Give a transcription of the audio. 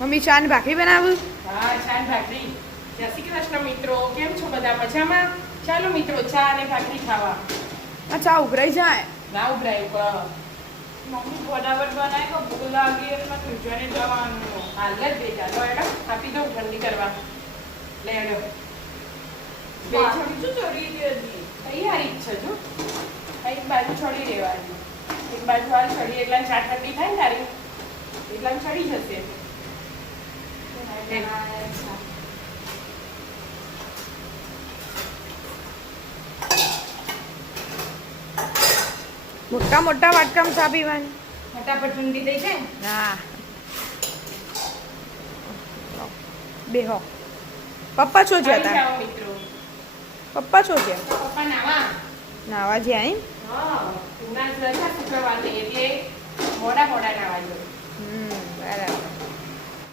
Mummy ચા ને ભાખરી બનાવું. હા, ચા ને ભાખરી. જય શ્રી કૃષ્ણ મિત્રો, કેમ છો બધા મજામાં? ચાલો મિત્રો ચા અને ભાખરી ખાવા. આ ચા ઉભરાઈ જાય. ના ઉભરાય ઉપર. મમ્મી ફટાફટ બનાવી તો ભૂખ લાગી એટલે ટ્યુશને જવાનું. હાલ જ બે ચાલો એડો આપી દઉં ઠંડી કરવા. લે એડો. બે છોડી શું છોડી હતી? તૈયારી જ છે જો. એક બાજુ છોડી દેવાની. એક બાજુ હાલ છોડી એટલે ચા ઠંડી થાય ને તારી એટલે ચડી જશે. મોટા મોટા વાટકામાં ચા પીવાની. ફટાફટ ઠંડી થઈ જાય. ના બેહો. પપ્પા છો છે આવી જાઓ મિત્રો. પપ્પા છો છે પપ્પા નાવા. નાવા જ્યાં એમ. હા, ઉનાળા રજા શુક્રવારની એટલે મોડા નાવા જોઈએ.